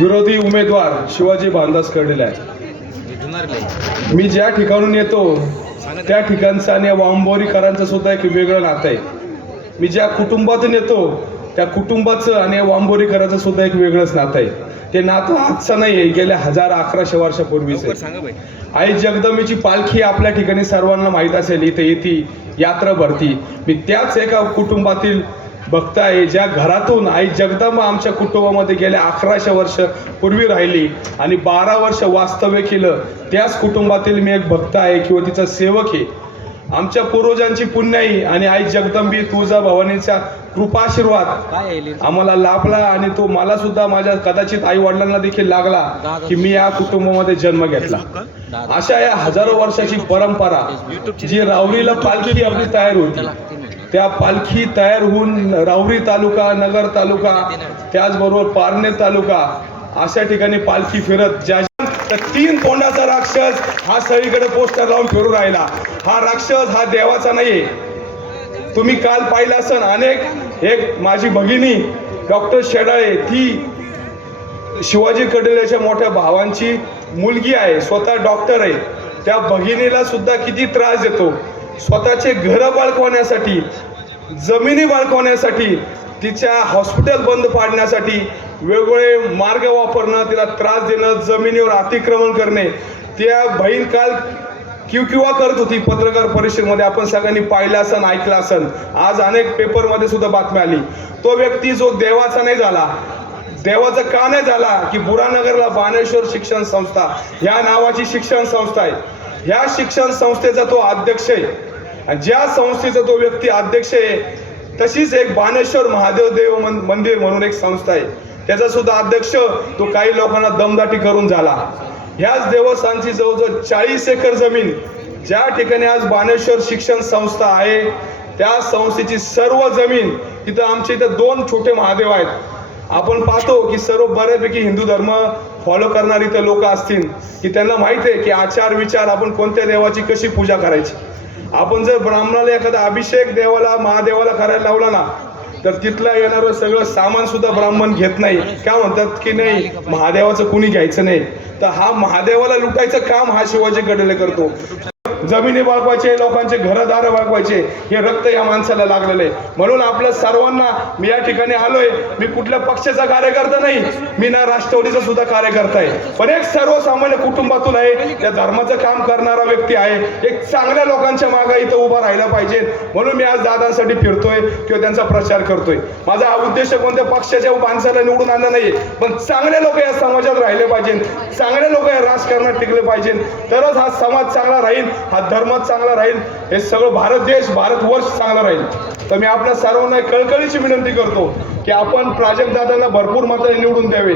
विरोधी उमेदवार शिवाजी भानदास कर्डिले आहे। मी ज्या ठिकाणून येतो त्या ठिकाणचं आणि वांबोरीकरांचं सुद्धा एक वेगळं नातं आहे। मी ज्या कुटुंबातून येतो त्या कुटुंबाचं आणि वांबोरीकरांचं सुद्धा एक वेगळंच नातं आहे। ते नातं आजचं नाही आहे, गेल्या 1100 वर्षापूर्वीच। आई जगदंबेची पालखी आपल्या ठिकाणी सर्वांना माहीत असेल, इथे येते, यात्रा भरती। मी त्याच एका कुटुंबातील भक्त आहे, ज्या घरातून आई जगदंबा आमच्या कुटुंबामध्ये गेल्या 1100 वर्ष पूर्वी राहिली आणि 12 वर्ष वास्तव्य केलं। त्याच कुटुंबातील मी एक भक्त आहे किंवा तिचा सेवक आहे। आमच्या पूर्वजांची पुण्याई आणि आई जगदंबी तुळजाभवानीचा कृपाशीर्वाद आम्हाला लाभला आणि तो मला सुद्धा माझ्या कदाचित आई वडिलांना देखील लागला की मी या कुटुंबामध्ये जन्म घेतला। अशा या हजारो वर्षाची परंपरा जी राहुरीला पालखी आपली तयार होती, त्या पालखी तयार होऊन राहुरी तालुका, नगर तालुका, त्याचबरोबर पारनेर तालुका अशा ठिकाणी पालखी फिरत ज्या 3 तोंडाचा राक्षस हा सगळीकडे पोस्टर लावून फिरू राहिला। हा राक्षस हा देवाचा नाहीये। तुम्ही काल पाहिलं असन, अनेक एक माझी भगिनी डॉक्टर शेडाळे, ती शिवाजी कर्डिलेच्या मोठ्या भावांची मुलगी आहे, स्वतः डॉक्टर आहे। त्या भगिनीला सुद्धा किती त्रास देतो, स्वतःचे घर बाळगवण्यासाठी, जमिनी बाळगवण्यासाठी, तिच्या हॉस्पिटल बंद पाडण्यासाठी वेगवेगळे मार्ग वापरणं, तिला त्रास देणं, जमिनीवर अतिक्रमण करणे। त्या बहीण काल किंवा करत होती पत्रकार परिषदेमध्ये, आपण सगळ्यांनी पाहिलं असन, ऐकलं असन। आज अनेक पेपरमध्ये सुद्धा बातमी आली। तो व्यक्ती जो देवाचा नाही झाला, देवाचा का नाही झाला की बुरानगरला बाणेश्वर शिक्षण संस्था ह्या नावाची शिक्षण संस्था आहे। ह्या शिक्षण संस्थेचा तो अध्यक्ष आहे आणि ज्या संस्थेचा तो व्यक्ती अध्यक्ष आहे तशीच एक बाणेश्वर महादेव देव मंदिर म्हणून एक संस्था आहे, त्याचा सुद्धा अध्यक्ष तो काही लोकांना दमदाटी करून झाला। ह्याच देवस्थानची जवळजवळ 40 एकर जमीन ज्या ठिकाणी आज बाणेश्वर शिक्षण संस्था आहे, त्या संस्थेची सर्व जमीन, तिथं आमच्या इथं 2 छोटे महादेव आहेत। आपण पाहतो की सर्व बऱ्यापैकी हिंदू धर्म फॉलो करणारी इथं लोक असतील की त्यांना माहित आहे की आचार विचार आपण कोणत्या देवाची कशी पूजा करायची। आपण जर ब्राह्मणाला एखादा अभिषेक देवाला महादेवाला करायला लावला ना, तर तिथला येणारं सगळं सामान सुद्धा ब्राह्मण घेत नाही। काय म्हणतात की नाही, महादेवाचं कुणी घ्यायचं नाही। तर हा महादेवाला लुटायचं काम हा शिवाजी कर्डिले करतो। जमिनी बाळगवायचे, लोकांचे घरदार बाळगवायचे, हे रक्त या माणसाला लागलेलं आहे। म्हणून आपल्या सर्वांना मी या ठिकाणी आलोय, मी कुठल्या पक्षाचा कार्यकर्ता नाही, मी ना राष्ट्रवादीचा सुद्धा कार्यकर्ता आहे, पण एक सर्वसामान्य कुटुंबातून आहे, त्या धर्माचं काम करणारा व्यक्ती आहे। एक चांगल्या लोकांच्या मागे इथं उभा राहिला पाहिजे, म्हणून मी आज दादांसाठी फिरतोय किंवा त्यांचा प्रचार करतोय। माझा उद्देश कोणत्या पक्षाच्या माणसाला निवडून आणणं नाही, पण चांगले लोक या समाजात राहिले पाहिजे, चांगले लोक या राजकारणात टिकले पाहिजे, तरच हा समाज चांगला राहील, हा धर्म चांगला राहील, हे सगळं भारत देश, भारतवर्ष चांगला राहील। तर मी आपल्या सर्वांना कळकळीची विनंती करतो की आपण प्राजक्तदादांना भरपूर मतांनी निवडून द्यावे।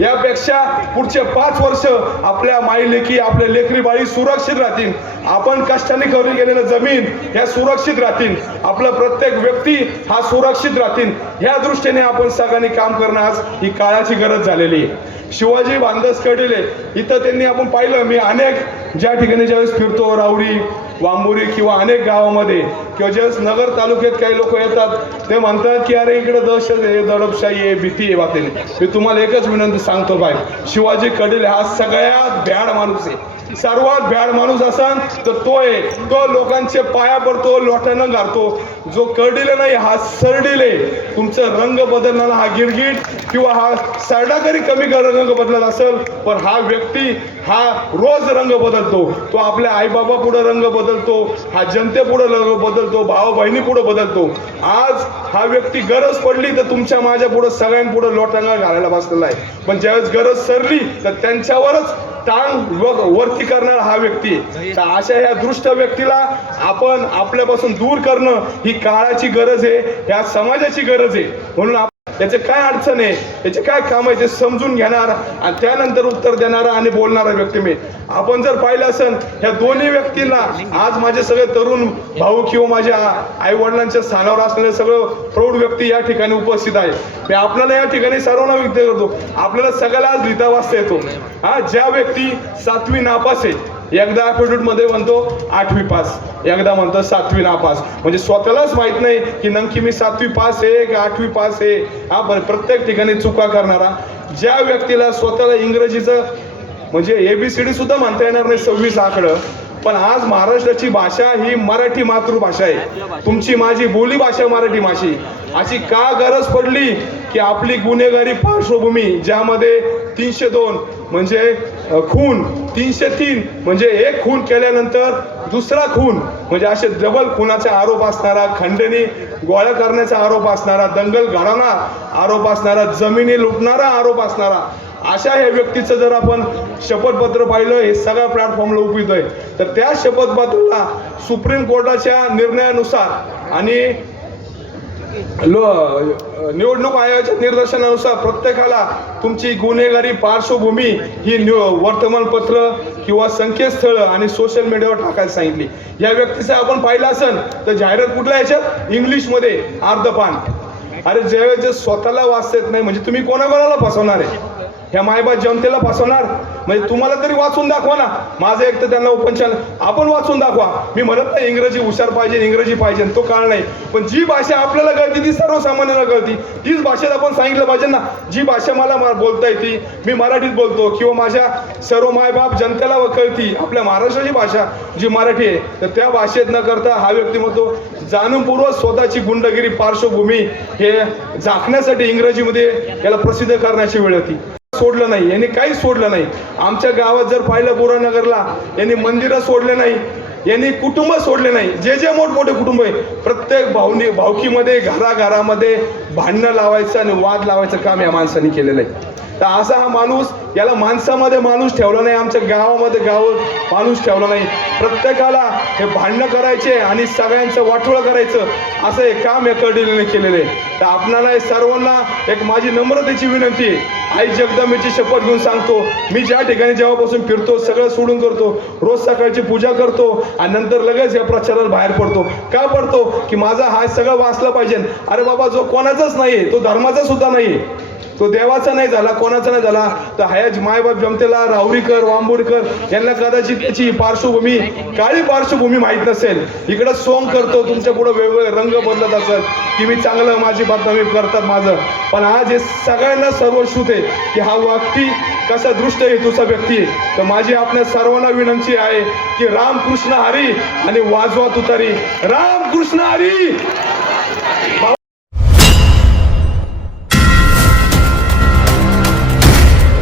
यापेक्षा पुढचे 5 वर्ष आपल्या माई लेकी, आपल्या लेकरी बाळी सुरक्षित राहतील, आपण कष्टाने करून गेलेलं जमीन ह्या सुरक्षित राहतील, आपला प्रत्येक व्यक्ती हा सुरक्षित राहतील। ह्या दृष्टीने आपण सगळ्यांनी काम करणं आज ही काळाची गरज झालेली आहे। शिवाजी भानदास कर्डिले इथं त्यांनी आपण पाहिलं, मी अनेक ज्या ठिकाणी ज्यावेळेस फिरतो, राहुरी, वांबोरी किंवा अनेक गावामध्ये किंवा ज्यावेळेस नगर तालुक्यात काही लोक येतात, ते म्हणतात की अरे इकडे दहशत आहे, दडपशाही आहे, भीती आहे बातेने। मी तुम्हाला एकच विनंती सांगतो बाय, शिवाजी कर्डिले हा सगळ्यात भ्याड माणूस आहे। सर्वात भ्याड माणूस असन तर तो आहे, तो लोकांचे पाया पडतो, लोटांना घालतो। जो कर्डिले नाही हा सरडिले। तुमचं रंग बदलणारा हा गिरगिट किंवा हा सरडाकरी कमी रंग बदलत असेल, पण हा व्यक्ती हा रोज रंग बदलतो। तो आपल्या आईबाबा पुढे रंग बदलतो, हा जनतेपुढे रंग बदलतो, भाऊ बहिणी पुढे बदलतो। आज हा व्यक्ती गरज पडली तर तुमच्या माझ्या पुढे सगळ्यांपुढे लोटांना घालायला बसलेला आहे, पण ज्यावेळेस गरज सरली तर त्यांच्यावरच टांग वरती करणारा हा व्यक्ती। तर अशा ह्या दृष्ट व्यक्तीला आपण आपल्यापासून दूर करणं ही काळाची गरज आहे, ह्या समाजाची गरज आहे। म्हणून याचे काय अडचण आहे, याचे काय काम आहे ते समजून घेणार आणि त्यानंतर उत्तर देणारा आणि बोलणारा व्यक्ती मी। आपण जर पाहिलं असेल ह्या दोन्ही व्यक्तींना आज माझे सगळे तरुण भाऊ किंवा माझ्या आई वडिलांच्या स्थानावर असलेले सगळं प्रौढ व्यक्ती या ठिकाणी उपस्थित आहे। मी आपल्याला या ठिकाणी सर्वांना विनंती करतो, आपल्याला सगळ्याला आज लिहिता वाचता येतो। ज्या व्यक्ती 7वी नापास आहे एकदा ॲफिडेव्हिट मध्ये म्हणतो 8वी पास, एकदा म्हणतो 7वी नापास. म्हणजे स्वतःलाच माहित नाही की नक्की मी 7वी पास आहे का 8वी पास आहे. हा प्रत्येक ठिकाणी चुका करणारा. ज्या व्यक्तीला स्वतःला इंग्रजीचं म्हणजे ABCD सुद्धा म्हणता येणार नाही 26 आकडं, पण आज महाराष्ट्राची भाषा ही मराठी मातृभाषा आहे. तुमची माझी बोली भाषा मराठी भाषी. अशी का गरज पडली की आपली गुन्हेगारी पार्श्वभूमी ज्यामध्ये 302 म्हणजे खून, 303 म्हणजे एक खून केल्यानंतर दुसरा खून, म्हणजे असे डबल खुनाचा आरोप असणारा, खंडणी गोळ्या करण्याचा आरोप असणारा, दंगल घडवणारा आरोप असणारा, जमिनी लुटणारा आरोप असणारा, अशा ह्या व्यक्तीचं जर आपण शपथपत्र पाहिलं, हे सगळ्या प्लॅटफॉर्मला उपयुक्त आहे. तर त्या शपथपत्राला सुप्रीम कोर्टाच्या निर्णयानुसार आणि निवडणूक आयोगाच्या निर्देशनानुसार प्रत्येकाला तुमची गुन्हेगारी पार्श्वभूमी ही वर्तमानपत्र किंवा संकेतस्थळ आणि सोशल मीडियावर टाकायला सांगितली. या व्यक्तीचं आपण पाहिलं असेल तर जाहिरात कुठल्या याच्यात इंग्लिशमध्ये अर्धपान. अरे ज्यावेळेस स्वतःला वाचता येत नाही म्हणजे तुम्ही कोणाकोणाला फसवणार आहे? ह्या मायबाप जनतेला फसवणार. म्हणजे तुम्हाला तरी वाचून दाखवा ना. माझं एक तर त्यांना ओपन चॅनल आपण वाचून दाखवा. मी म्हणत नाही इंग्रजी हुशार पाहिजे, इंग्रजी पाहिजे, तो काळ नाही. पण जी भाषा आपल्याला कळती ती सर्वसामान्यांना कळती, तीच भाषेत आपण सांगितलं पाहिजे ना. जी भाषा मला बोलता येते, मी मराठीत बोलतो किंवा माझ्या सर्व मायबाप जनतेला कळती आपल्या महाराष्ट्राची भाषा जी मराठी आहे, तर त्या भाषेत न करता हा व्यक्ती म्हणतो जाणूनपूर्वक स्वतःची गुंडगिरी पार्श्वभूमी हे झाकण्यासाठी इंग्रजीमध्ये याला प्रसिद्ध करण्याची वेळ होती. सोडलं नाही यांनी, काहीच सोडलं नाही. आमच्या गावात जर पाहिलं बोरानगरला, यांनी मंदिरं सोडले नाही, यांनी कुटुंब सोडले नाही. जे मोठमोठे कुटुंब आहे प्रत्येक भावकीमध्ये घराघरामध्ये भांडणं लावायचं आणि वाद लावायचं काम या माणसाने केलेलं आहे. तर असा हा माणूस, याला माणसामध्ये माणूस ठेवला नाही, आमच्या गावामध्ये माणूस ठेवला नाही. प्रत्येकाला हे भांडणं करायचे आणि सगळ्यांचं वाटोळं करायचं असं हे काम या कर्डिलेने केलेलं आहे. तर आपणाला सर्वांना एक माझी नम्रतेची विनंती आहे. आई जगदंबेची शपथ घेऊन सांगतो, मी ज्या ठिकाणी जेव्हापासून फिरतो सगळं सोडून करतो, रोज सकाळची पूजा करतो आणि नंतर लगेच या प्रचाराला बाहेर पडतो. का पडतो? की माझा हा सगळं वाचलं पाहिजे. अरे बाबा, जो कोणाचाच नाहीये तो धर्माचा सुद्धा नाहीये, तो देवाचा नाही झाला, कोणाचा नाही झाला, तर ह्या मायबाप जनतेला राहुरीकर वांबोरीकर यांना कदाचित त्याची पार्श्वभूमी, काळी पार्श्वभूमी माहीत नसेल. इकडं सोंग करतो, तुमच्या पुढे वेगवेगळे रंग बदलत असेल की मी चांगलं, माझी बदनामी करतात माझं. पण आज हे सगळ्यांना सर्वश्रुत आहे की हा व्यक्ती कसा दृष्ट हेतूचा व्यक्ती आहे. तर माझी आपल्या सर्वांना विनंती आहे की रामकृष्ण हरी आणि वाजवा तुतारी. रामकृष्ण हरी.